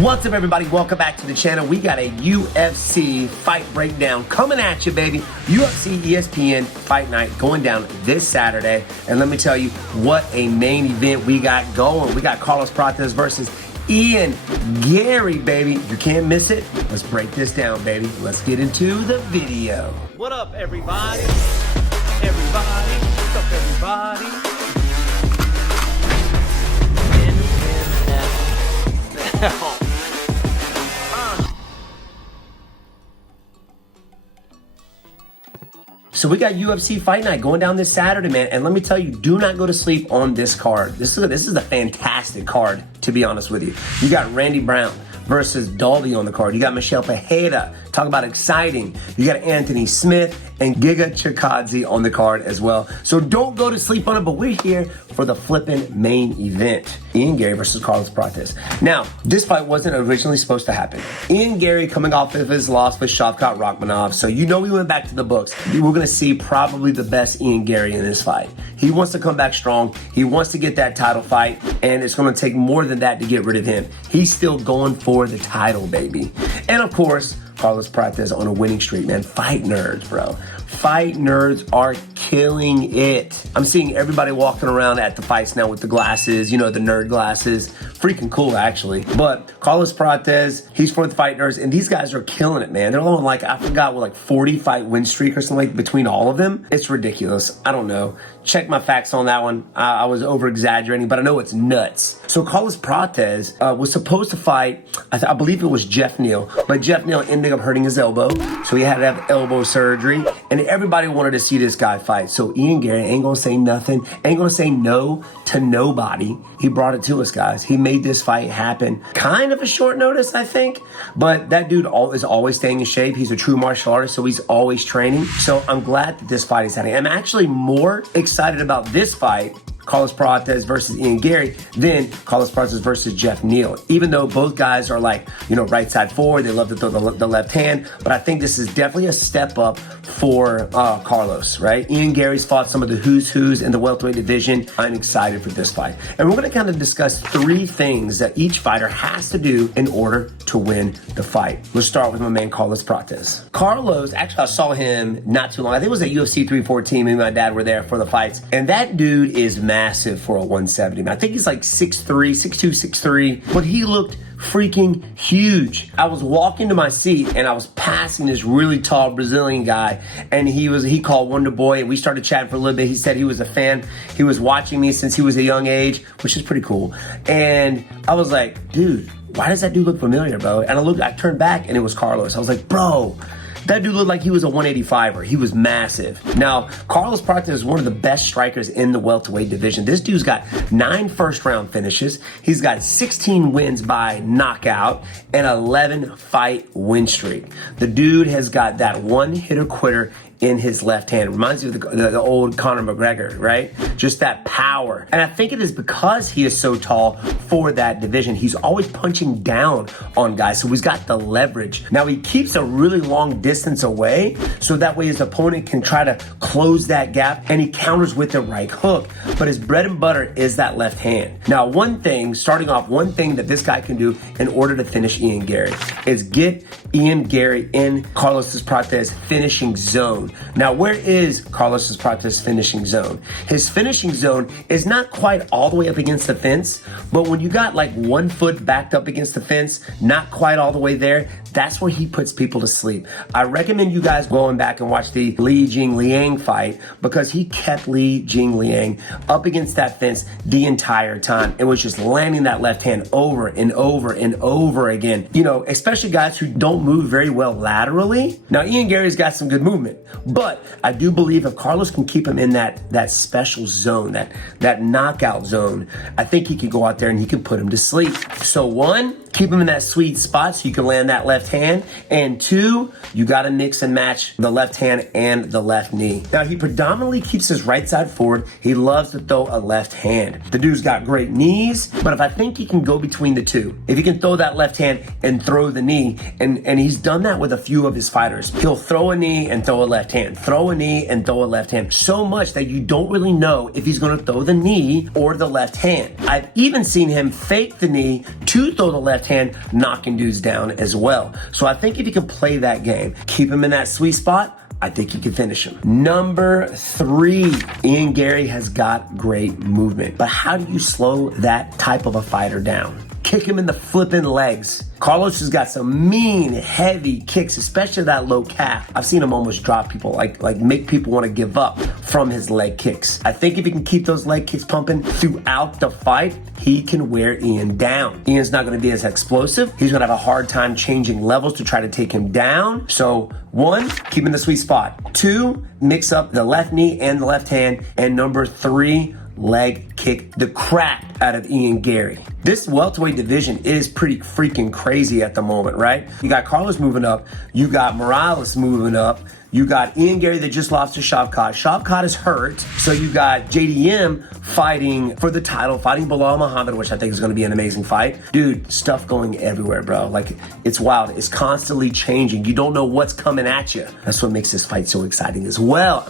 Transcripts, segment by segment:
What's up, everybody? Welcome back to the channel. We got a UFC fight breakdown coming at you, baby. UFC ESPN Fight Night going down this Saturday. And let me tell you what a main event we got going. We got Carlos Prates versus Ian Garry, baby. You can't miss it. Let's break this down, baby. Let's get into the video. What up, everybody? What's up, everybody? So we got UFC Fight Night going down this Saturday, man. And let me tell you, do not go to sleep on this card. This is a fantastic card, to be honest with you. You got Randy Brown versus Dolby on the card. You got Michelle Pereira. Talk about exciting. You got Anthony Smith and Giga Chikadze on the card as well. So don't go to sleep on it, but we're here for the flipping main event. Ian Garry versus Carlos Prates. Now, this fight wasn't originally supposed to happen. Ian Garry coming off of his loss with Shavkat Rakhmonov, so you know we went back to the books. We're going to see probably the best Ian Garry in this fight. He wants to come back strong. He wants to get that title fight, and it's going to take more than that to get rid of him. He's still going for the title, baby. And of course, Carlos Prates on a winning streak, man. Fight nerds, bro. Fight nerds are killing it. I'm seeing everybody walking around at the fights now with the glasses, you know, the nerd glasses. Freaking cool, actually. But Carlos Prates, he's for the fight nerds, and these guys are killing it, man. They're on like, I forgot, like 40 fight win streak or something like between all of them. It's ridiculous. I don't know. Check my facts on that one. I was over exaggerating, but I know it's nuts. So Carlos Prates was supposed to fight, I believe it was Jeff Neal, but Jeff Neal ended up hurting his elbow, so he had to have elbow surgery, and everybody wanted to see this guy fight. So Ian Garry ain't gonna say nothing, ain't gonna say no to nobody. He brought it to us, guys. He made this fight happen. Kind of a short notice, I think, but that dude is always staying in shape. He's a true martial artist, so he's always training. So I'm glad that this fight is happening. I'm actually more excited about this fight, Carlos Prates versus Ian Garry, than Carlos Prates versus Jeff Neal. Even though both guys are like, you know, right side forward, they love to throw the left hand, but I think this is definitely a step up for Carlos, right? Ian Garry's fought some of the who's in the welterweight division. I'm excited for this fight. And we're gonna kind of discuss 3 things that each fighter has to do in order to win the fight. Let's start with my man, Carlos Prates. Carlos, actually I saw him not too long, I think it was at UFC 314, me and my dad were there for the fights, and that dude is massive for a 170. I think he's like 6'3", 6'2", 6'3", but he looked freaking huge. I was walking to my seat and I was passing this really tall Brazilian guy, and he called Wonderboy, and we started chatting for a little bit. He said he was a fan. He was watching me since he was a young age, which is pretty cool. And I was like, dude, why does that dude look familiar, bro? And I turned back and it was Carlos. I was like, bro, that dude looked like he was a 185er. He was massive. Now, Carlos Prates is one of the best strikers in the welterweight division. This dude's got 9 first-round finishes. He's got 16 wins by knockout and 11 fight win streak. The dude has got that one-hitter-quitter in his left hand. Reminds you of the old Conor McGregor, right? Just that power. And I think it is because he is so tall for that division. He's always punching down on guys, so he's got the leverage. Now, he keeps a really long distance away, so that way his opponent can try to close that gap, and he counters with the right hook. But his bread and butter is that left hand. Now, starting off, one thing that this guy can do in order to finish Ian Garry is get Ian Garry in Carlos Prates' finishing zone. Now, where is Carlos Prates' finishing zone? His finishing zone is not quite all the way up against the fence, but when you got like 1 foot backed up against the fence, not quite all the way there, that's where he puts people to sleep. I recommend you guys going back and watch the Li Jingliang fight, because he kept Li Jingliang up against that fence the entire time. It was just landing that left hand over and over and over again. You know, especially guys who don't move very well laterally. Now, Ian Garry's got some good movement, but I do believe if Carlos can keep him in that special zone, that knockout zone, I think he can go out there and he can put him to sleep. So 1, keep him in that sweet spot so you can land that left hand. And 2, you got to mix and match the left hand and the left knee. Now, he predominantly keeps his right side forward. He loves to throw a left hand. The dude's got great knees, but if I think he can go between the two, if he can throw that left hand and throw the knee, and he's done that with a few of his fighters. He'll throw a knee and throw a left hand, throw a knee and throw a left hand, so much that you don't really know if he's going to throw the knee or the left hand. I've even seen him fake the knee to throw the left hand, knocking dudes down as well. So I think if you can play that game, keep him in that sweet spot, I think you can finish him. Number 3, Ian Garry has got great movement. But how do you slow that type of a fighter down? Kick him in the flipping legs. Carlos has got some mean, heavy kicks, especially that low calf. I've seen him almost drop people, like make people want to give up from his leg kicks. I think if he can keep those leg kicks pumping throughout the fight, he can wear Ian down. Ian's not going to be as explosive. He's going to have a hard time changing levels to try to take him down. So 1, keep him in the sweet spot. 2, mix up the left knee and the left hand. And number 3, leg kick the crap out of Ian Garry. This welterweight division is pretty freaking crazy at the moment, right? You got Carlos moving up. You got Morales moving up. You got Ian Garry that just lost to Shavkat. Shavkat is hurt. So you got JDM fighting for the title, fighting Bilal Muhammad, which I think is going to be an amazing fight. Dude, stuff going everywhere, bro. Like, it's wild. It's constantly changing. You don't know what's coming at you. That's what makes this fight so exciting as well.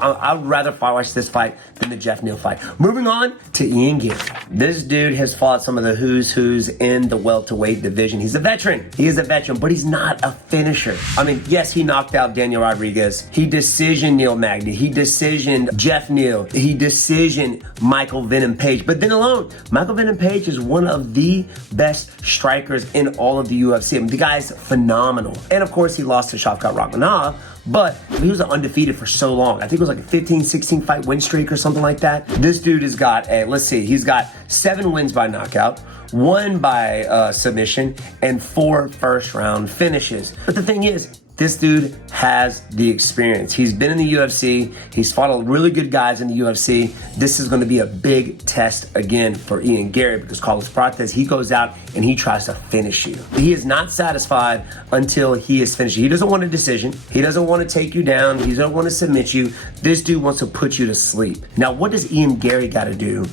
I'd rather watch this fight than the Jeff Neal fight. Moving on to Ian Garry. This dude has fought some of the who's in the welterweight division. He's a veteran. He is a veteran, but he's not a finisher. I mean, yes, he knocked out Daniel Rodriguez. He decisioned Neil Magny. He decisioned Jeff Neal. He decisioned Michael Venom Page. But then alone, Michael Venom Page is one of the best strikers in all of the UFC. I mean, the guy's phenomenal. And of course, he lost to Shavkat Rakhmonov, but he was undefeated for so long. I think it was like a 15, 16 fight win streak or something like that. This dude has got he's got 7 wins by knockout, 1 by submission, and 4 first round finishes. But the thing is, this dude has the experience. He's been in the UFC. He's fought really good guys in the UFC. This is going to be a big test again for Ian Garry because Carlos Prates, he goes out and he tries to finish you. He is not satisfied until he is finished. He doesn't want a decision. He doesn't want to take you down. He doesn't want to submit you. This dude wants to put you to sleep. Now, what does Ian Garry got to do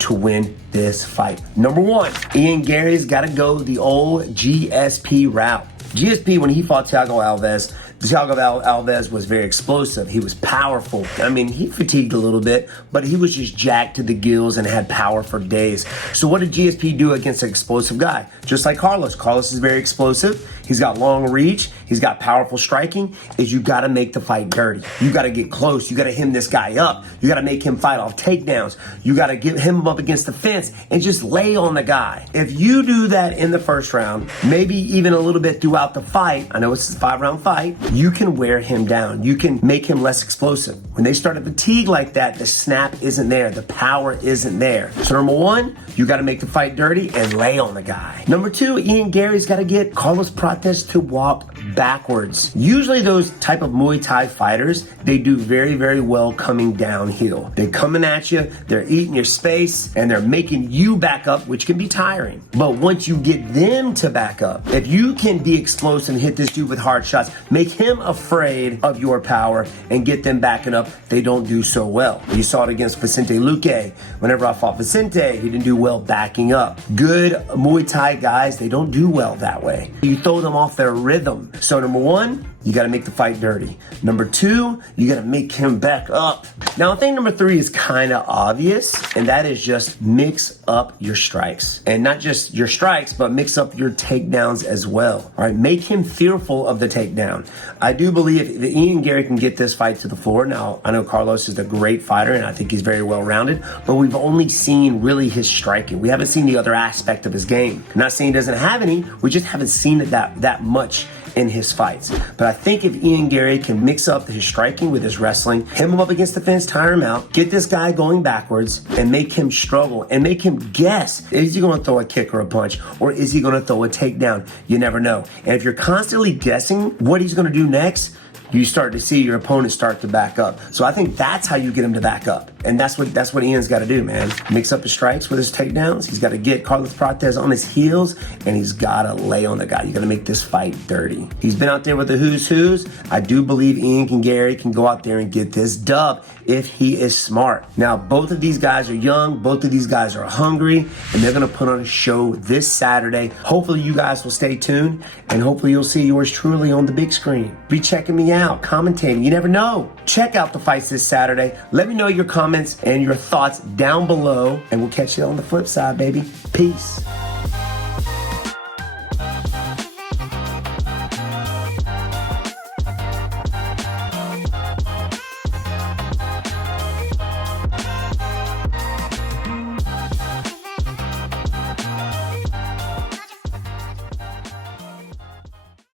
to win this fight? Number 1, Ian Garry's got to go the old GSP route. GSP, when he fought Thiago Alves was very explosive. He was powerful. I mean, he fatigued a little bit, but he was just jacked to the gills and had power for days. So what did GSP do against an explosive guy? Just like Carlos. Carlos is very explosive. He's got long reach. He's got powerful striking. You got to make the fight dirty. You got to get close. You got to hem this guy up. You got to make him fight off takedowns. You got to get him up against the fence and just lay on the guy. If you do that in the first round, maybe even a little bit throughout the fight, I know it's a 5-round fight, you can wear him down. You can make him less explosive. When they start to fatigue like that, the snap isn't there. The power isn't there. So number 1, you got to make the fight dirty and lay on the guy. Number 2, Ian Garry's got to get Carlos Prates to walk backwards. Usually those type of Muay Thai fighters, they do very, very well coming downhill. They're coming at you, they're eating your space, and they're making you back up, which can be tiring. But once you get them to back up, if you can be explosive and hit this dude with hard shots, make him afraid of your power and get them backing up, they don't do so well. You saw it against Vicente Luque. Whenever I fought Vicente, he didn't do well backing up. Good Muay Thai guys, they don't do well that way. You throw them off their rhythm. So number 1, you got to make the fight dirty. Number 2, you got to make him back up. Now, I think number 3 is kind of obvious, and that is just mix up your strikes. And not just your strikes, but mix up your takedowns as well. All right, make him fearful of the takedown. I do believe that Ian Garry can get this fight to the floor. Now, I know Carlos is a great fighter, and I think he's very well-rounded, but we've only seen really his striking. We haven't seen the other aspect of his game. I'm not saying he doesn't have any, we just haven't seen it that much in his fights. But I think if Ian Garry can mix up his striking with his wrestling, him up against the fence, tire him out, get this guy going backwards, and make him struggle, and make him guess, is he going to throw a kick or a punch, or is he going to throw a takedown? You never know. And if you're constantly guessing what he's going to do next, you start to see your opponent start to back up. So I think that's how you get him to back up. And that's what Ian's got to do, man. Mix up his strikes with his takedowns. He's got to get Carlos Prates on his heels, and he's got to lay on the guy. You got to make this fight dirty. He's been out there with the who's. I do believe Ian Garry can go out there and get this dub if he is smart. Now, both of these guys are young. Both of these guys are hungry, and they're going to put on a show this Saturday. Hopefully, you guys will stay tuned, and hopefully, you'll see yours truly on the big screen. Be checking me out, commentating. You never know. Check out the fights this Saturday. Let me know your comments and your thoughts down below, and we'll catch you on the flip side, baby. Peace.